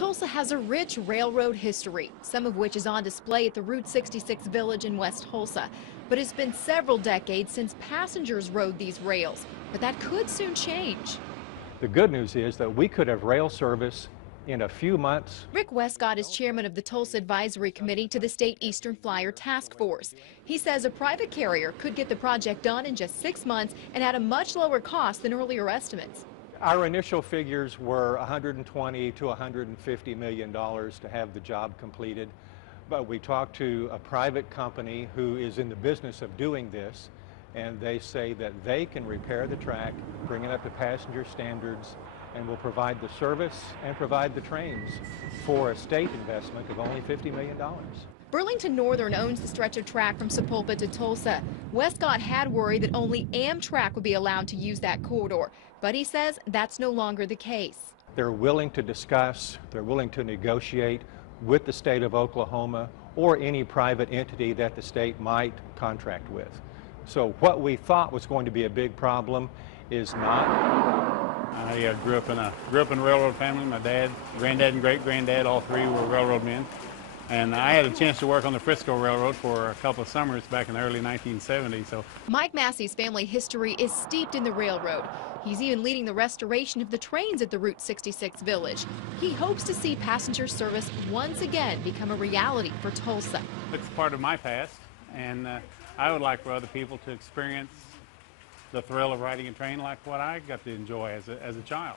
Tulsa has a rich railroad history, some of which is on display at the Route 66 Village in West Tulsa. But it's been several decades since passengers rode these rails, but that could soon change. The good news is that we could have rail service in a few months. Rick Westcott is chairman of the Tulsa Advisory Committee to the State Eastern Flyer Task Force. He says a private carrier could get the project done in just 6 months and at a much lower cost than earlier estimates. Our initial figures were $120 to $150 million to have the job completed, but we talked to a private company who is in the business of doing this, and they say that they can repair the track, bring it up to passenger standards, and will provide the service and provide the trains for a state investment of only $50 million. Burlington Northern owns the stretch of track from Sapulpa to Tulsa. Westcott had worried that only Amtrak would be allowed to use that corridor, but he says that's no longer the case. They're willing to discuss, they're willing to negotiate with the state of Oklahoma or any private entity that the state might contract with. So what we thought was going to be a big problem is not. I grew up in a railroad family. My dad, granddad, and great-granddad, all three were railroad men. And I had a chance to work on the Frisco Railroad for a couple of summers back in the early 1970s. So Mike Massey's family history is steeped in the railroad. He's even leading the restoration of the trains at the Route 66 Village. He hopes to see passenger service once again become a reality for Tulsa. it's part of my past, and I would like for other people to experience the thrill of riding a train like what I got to enjoy as a child.